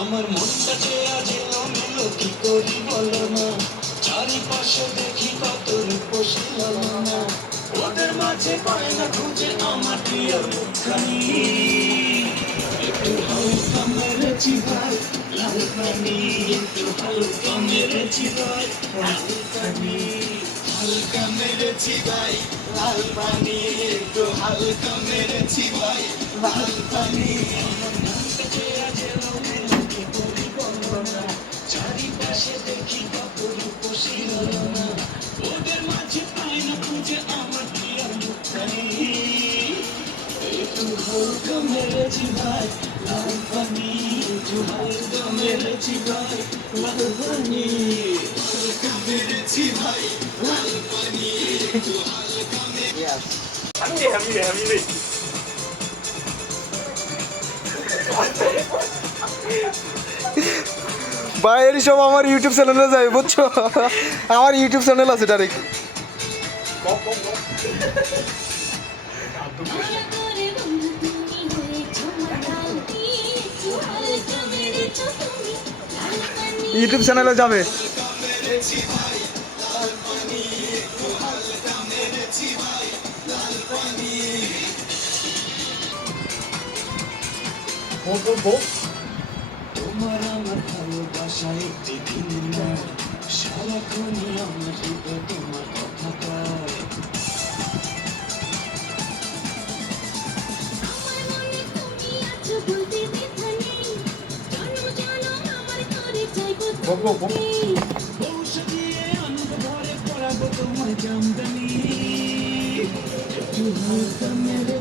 আমার মনটা যে আজ এলো কি করি বলো না, চারিপাশে দেখি কত রূপসী লালনা, ওদের মাঝে পায় না খুঁজে আমার প্রিয় মুখখানি। একটু হালকা মেরেছি ভাই লাল পানি, একটু হালকা মেরেছি ভাই লাল পানি, হালকা মেরেছি ভাই লাল পানি, একটু হালকা মেরেছি ভাই লাল পানি। আমার মনটা যে আজ এলো কি করি বলো না, চারিপাশে দেখি কত রূপসী লালনা, ওদের মাঝে পাই না খুঁজে আমার প্রিয় মুখখানি। একটু হালকা মেরেছি ভাই লাল পানি, একটু হালকা মেরেছি ভাই লাল পানি, হালকা মেরেছি ভাই লাল পানি, একটু হালকা ভাই এর সব আমার ইউটিউব চ্যানেলে যাবে বুঝছো, আমার ইউটিউব চ্যানেল আছে ডাইরেক্ট। ইউটিউব চ্যানেলে যাবে। তোমার আমার ভালোবাসা একটি দিন নয়, সারাক্ষণই আমার হৃদয় তোমার কথা কয়। পৌঁছে দিয়ে আনন্দ ভরে পড়াবো তোমার জামদানি, একটু হালকা মেরে